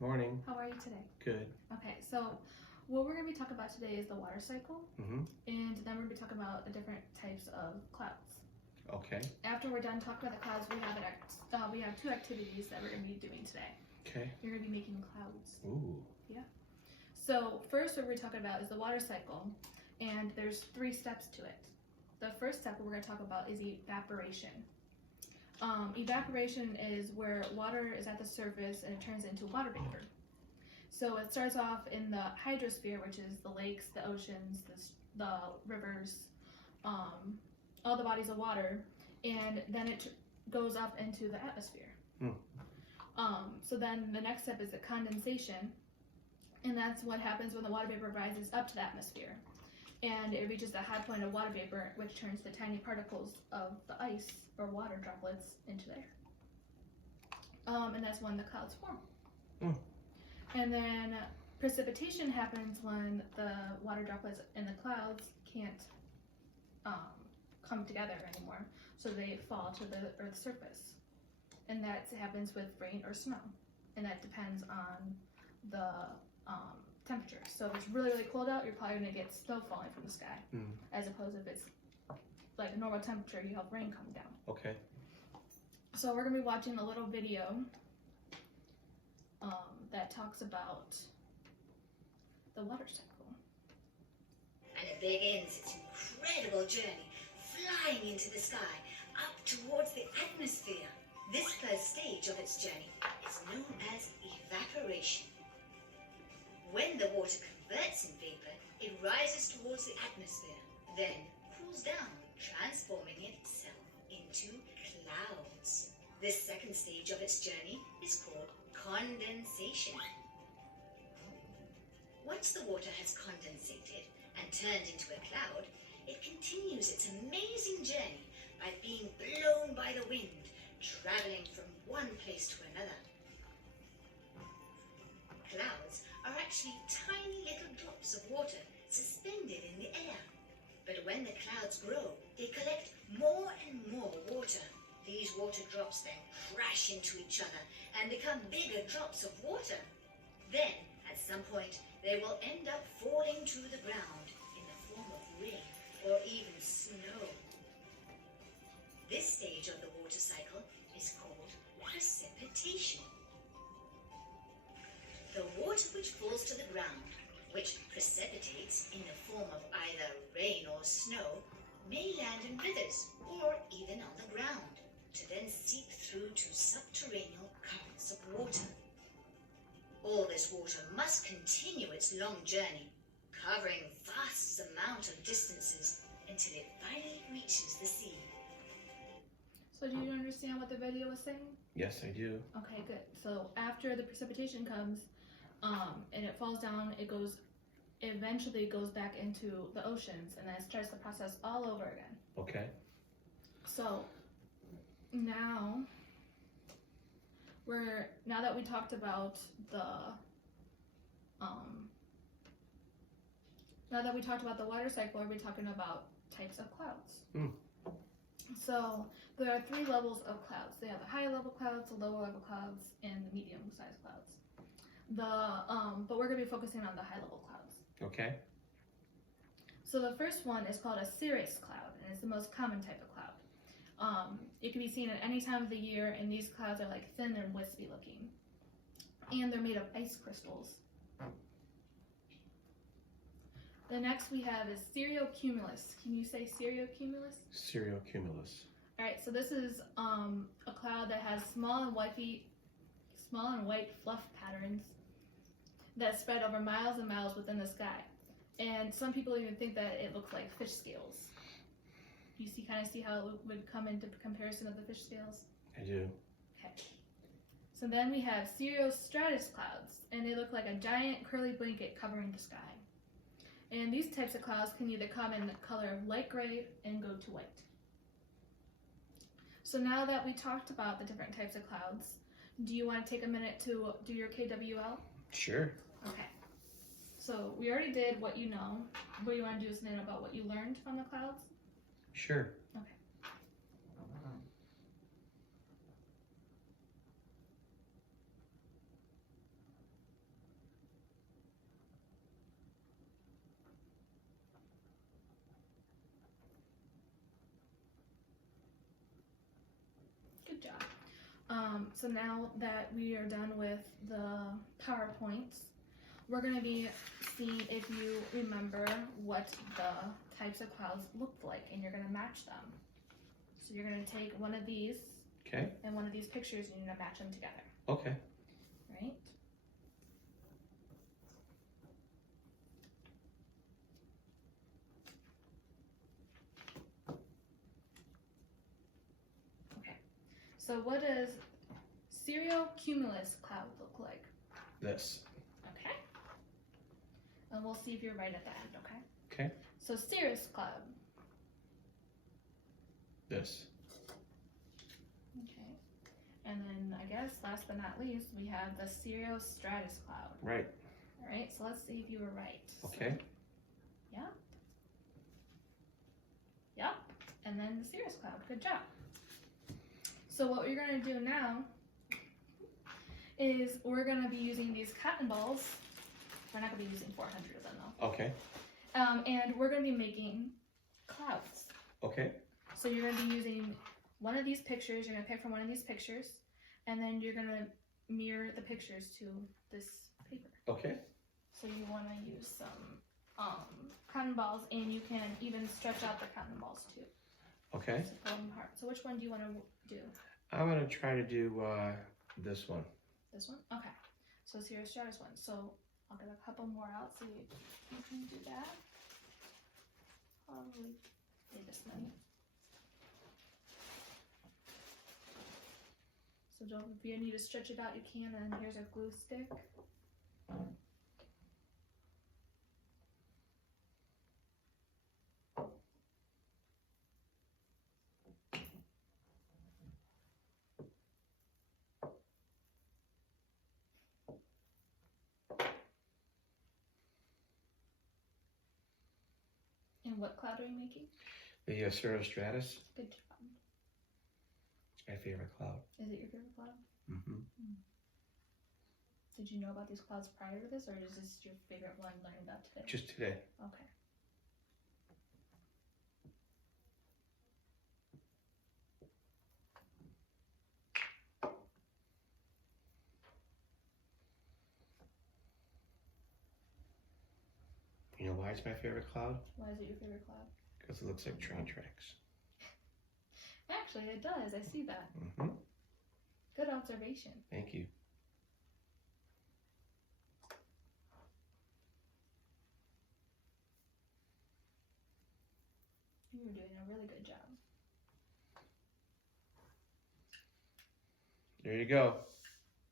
Morning. How are you today? Good. Okay, so what we're going to be talking about today is the water cycle, Mm-hmm. and then we're going to be talking about the different types of clouds. Okay. After we're done talking about the clouds, we have two activities that we're going to be doing today. Okay. You're going to be making clouds. Ooh. Yeah. So first what we're talking about is the water cycle, and there's 3 steps to it. The first step we're going to talk about is evaporation. Evaporation is where water is at the surface and it turns into water vapor. So it starts off in the hydrosphere, which is the lakes, the oceans, the rivers, all the bodies of water, and then it goes up into the atmosphere. So then the next step is the condensation, and that's what happens when the water vapor rises up to the atmosphere. And it reaches the high point of water vapor, which turns the tiny particles of the ice or water droplets into the air. And that's when the clouds form. And then precipitation happens when the water droplets in the clouds can't come together anymore, so they fall to the Earth's surface. And that happens with rain or snow, and that depends on the temperature. So if it's really, really cold out, you're probably going to get snow falling from the sky, as opposed if it's like a normal temperature, you have rain coming down. Okay. So we're going to be watching a little video that talks about the water cycle. And it begins its incredible journey, flying into the sky, up towards the atmosphere. This first stage of its journey is known as evaporation. When the water converts in vapor, it rises towards the atmosphere, then cools down, transforming itself into clouds. This second stage of its journey is called condensation. Once the water has condensated and turned into a cloud, it continues its amazing journey by being blown by the wind, traveling from one place to another. Clouds are actually tiny little drops of water suspended in the air. But when the clouds grow, they collect more and more water. These water drops then crash into each other and become bigger drops of water. Then, at some point, they will end up falling to the ground in the form of rain or even snow. This stage of the water cycle is called precipitation. The water which falls to the ground, which precipitates in the form of either rain or snow, may land in rivers or even on the ground, to then seep through to subterranean currents of water. All this water must continue its long journey, covering vast amount of distances until it finally reaches the sea. So do you understand what the video was saying? Yes, I do. Okay, good. So after the precipitation comes, and it falls down, it eventually goes back into the oceans, and then it starts the process all over again. Okay. So now that we talked about the water cycle, we're talking about types of clouds. So there are 3 levels of clouds. They have the high level clouds, the lower level clouds, and the medium sized clouds. But we're going to be focusing on the high level clouds. Okay. So the first one is called a cirrus cloud, and it's the most common type of cloud. It can be seen at any time of the year, and these clouds are like thin and wispy looking, and they're made of ice crystals. The next we have is cirrocumulus. Can you say cirrocumulus? Cirrocumulus. All right, so this is a cloud that has small and white fluff patterns that spread over miles and miles within the sky. And some people even think that it looks like fish scales. You kind of see how it would come into comparison of the fish scales? I do. Okay. So then we have cirrostratus clouds, and they look like a giant curly blanket covering the sky. And these types of clouds can either come in the color of light gray and go to white. So now that we talked about the different types of clouds, do you want to take a minute to do your KWL? Sure. Okay. So we already did what you know. What you want to do is something about what you learned from the clouds? Sure. Okay. So now that we are done with the PowerPoints, we're going to be seeing if you remember what the types of clouds looked like, and you're going to match them. So you're going to take one of these Okay. and one of these pictures, and you're going to match them together, Okay. right? Okay. So what does cirrocumulus cloud look like? This. Okay. And we'll see if you're right at the end, okay? Okay. So cirrus cloud. This. Okay. And then I guess last but not least, we have the cirrostratus cloud. Right. All right, so let's see if you were right. Okay. So, yep. And then the cirrus cloud. Good job. So what we're going to do now is we're going to be using these cotton balls. We're not going to be using 400 of them though. Okay. And we're going to be making clouds. Okay. So you're going to be using one of these pictures. You're going to pick from one of these pictures, and then you're going to mirror the pictures to this paper. Okay. So you want to use some cotton balls, and you can even stretch out the cotton balls too. Okay. To pull them apart. So which one do you want to do? I'm gonna try to do this one. This one? Okay. So it's your stratus one. So I'll get a couple more out so you can do that. Probably this many. So don't, if you need to stretch it out, you can. And here's a glue stick. And what cloud are you making? The cirrostratus. Good job. It's my favorite cloud. Is it your favorite cloud? Mm-hmm. Did you know about these clouds prior to this, or is this your favorite one learning about today? Just today. Okay. You know why it's my favorite cloud? Why is it your favorite cloud? Because it looks like Tron tracks. Actually, it does. I see that. Mm-hmm. Good observation. Thank you. You were doing a really good job. There you go.